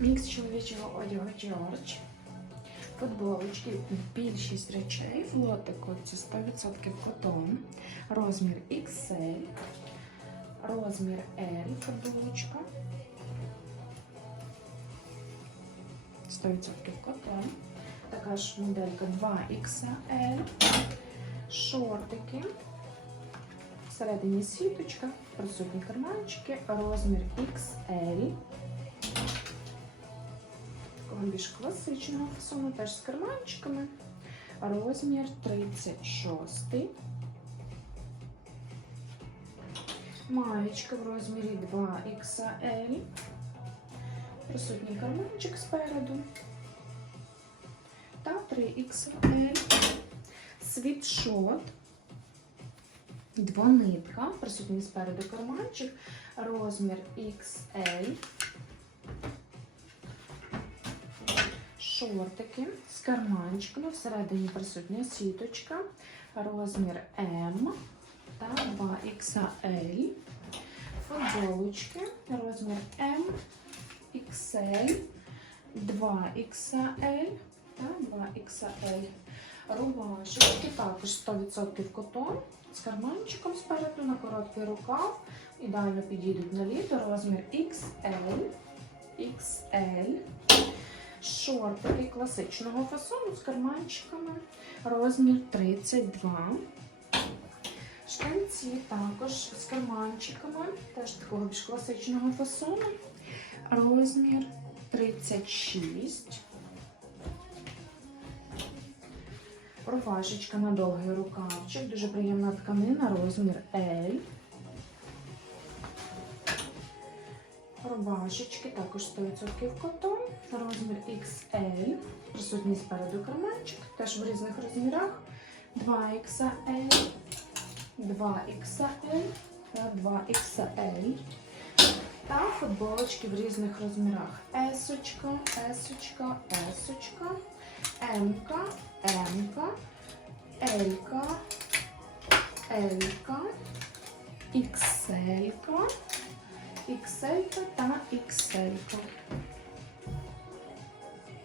Мікс чоловічого одягу George. Футболочки, більшість речей в це 100% котон. Розмір XL, розмір L футболочка. 100% котон. Така ж моделька 2XL. Шортики. Всередині сіточка, присутні карманчики, розмір XL. Більш класичного фасону, теж з карманчиками. Розмір 36. Маєчка в розмірі 2XL. Присутній карманчик спереду. Та 3XL. Світшот. Двонитка. Присутній спереду карманчик. Розмір XL. Шортики з карманчиками. Всередині присутня сіточка. Розмір М та 2XL. Футболочки. Розмір М, XL, 2XL та 2XL. Рубашечки також 100% котон з карманчиком спереду на короткий рукав. Ідеально підійдуть на літо. Розмір XL, XL. Шортики класичного фасону з карманчиками. Розмір 32. Штанці також з карманчиками, теж такого більш класичного фасону. Розмір 36. Рубашечка на довгий рукавчик, дуже приємна тканина, розмір L. Рубашечки також 100% котон, розмір XL. Присутній спереду карманчик, теж в різних розмірах. 2XL, 2XL та 2XL. Та футболочки в різних розмірах. Есочка, есочка, есочка, М-ка, М-ка, L-ка, L-ка, XL-ка, XL-ка та XL-ка.